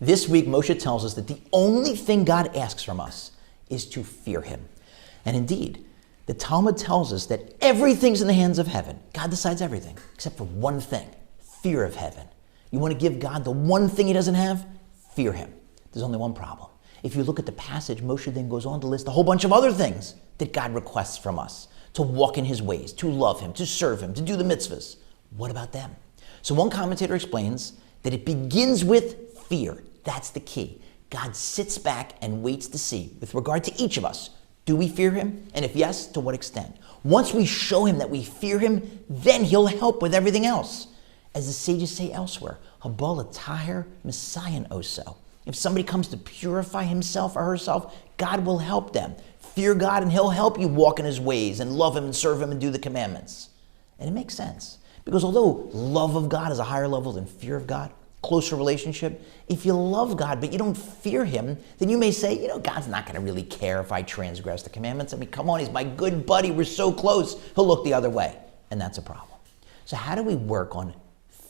This week, Moshe tells us that the only thing God asks from us is to fear him. And indeed, the Talmud tells us that everything's in the hands of heaven. God decides everything, except for one thing, fear of heaven. You want to give God the one thing he doesn't have? Fear him. There's only one problem. If you look at the passage, Moshe then goes on to list a whole bunch of other things that God requests from us. To walk in his ways, to love him, to serve him, to do the mitzvahs. What about them? So one commentator explains that it begins with fear. That's the key. God sits back and waits to see, with regard to each of us, do we fear him? And if yes, to what extent? Once we show him that we fear him, then he'll help with everything else. As the sages say elsewhere, Habal Tahir Messiah Oso. If somebody comes to purify himself or herself, God will help them. Fear God and he'll help you walk in his ways and love him and serve him and do the commandments. And it makes sense. Because although love of God is a higher level than fear of God, closer relationship, if you love God but you don't fear him, then you may say, God's not going to really care if I transgress the commandments. I mean, come on, he's my good buddy. We're so close. He'll look the other way. And that's a problem. So how do we work on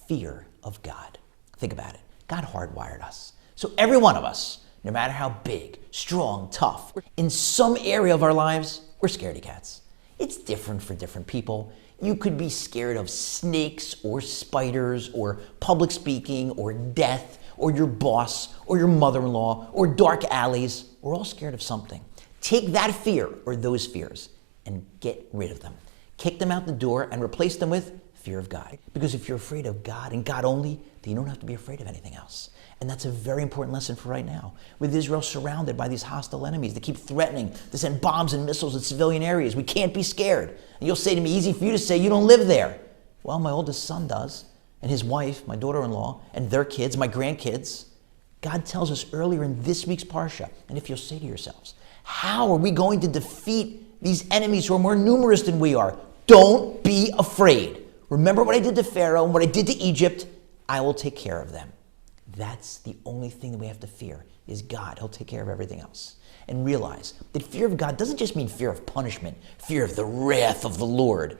fear of God? Think about it. God hardwired us. So every one of us, no matter how big, strong, tough, in some area of our lives, we're scaredy cats. It's different for different people. You could be scared of snakes or spiders or public speaking or death or your boss or your mother-in-law or dark alleys. We're all scared of something. Take that fear or those fears and get rid of them. Kick them out the door and replace them with fear of God. Because if you're afraid of God and God only, then you don't have to be afraid of anything else. And that's a very important lesson for right now. With Israel surrounded by these hostile enemies that keep threatening to send bombs and missiles at civilian areas, we can't be scared. And you'll say to me, easy for you to say, you don't live there. Well, my oldest son does, and his wife, my daughter-in-law, and their kids, my grandkids. God tells us earlier in this week's Parsha, and if you'll say to yourselves, how are we going to defeat these enemies who are more numerous than we are? Don't be afraid. Remember what I did to Pharaoh and what I did to Egypt. I will take care of them. That's the only thing that we have to fear is God. He'll take care of everything else. And realize that fear of God doesn't just mean fear of punishment, fear of the wrath of the Lord.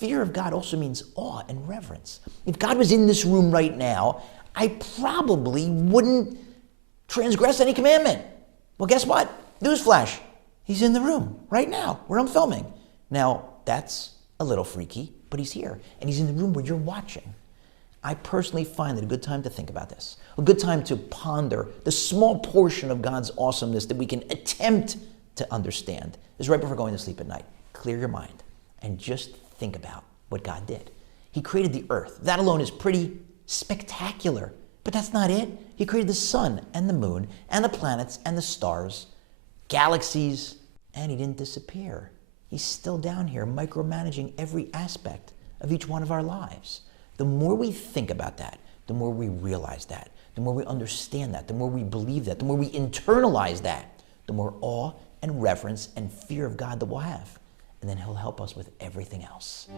Fear of God also means awe and reverence. If God was in this room right now, I probably wouldn't transgress any commandment. Well, guess what? Newsflash. He's in the room right now where I'm filming. Now, that's a little freaky, but he's here. And he's in the room where you're watching. I personally find it a good time to think about this, a good time to ponder the small portion of God's awesomeness that we can attempt to understand is right before going to sleep at night. Clear your mind and just think about what God did. He created the earth. That alone is pretty spectacular, but that's not it. He created the sun and the moon and the planets and the stars, galaxies, and he didn't disappear. He's still down here micromanaging every aspect of each one of our lives. The more we think about that, the more we realize that, the more we understand that, the more we believe that, the more we internalize that, the more awe and reverence and fear of God that we'll have. And then he'll help us with everything else.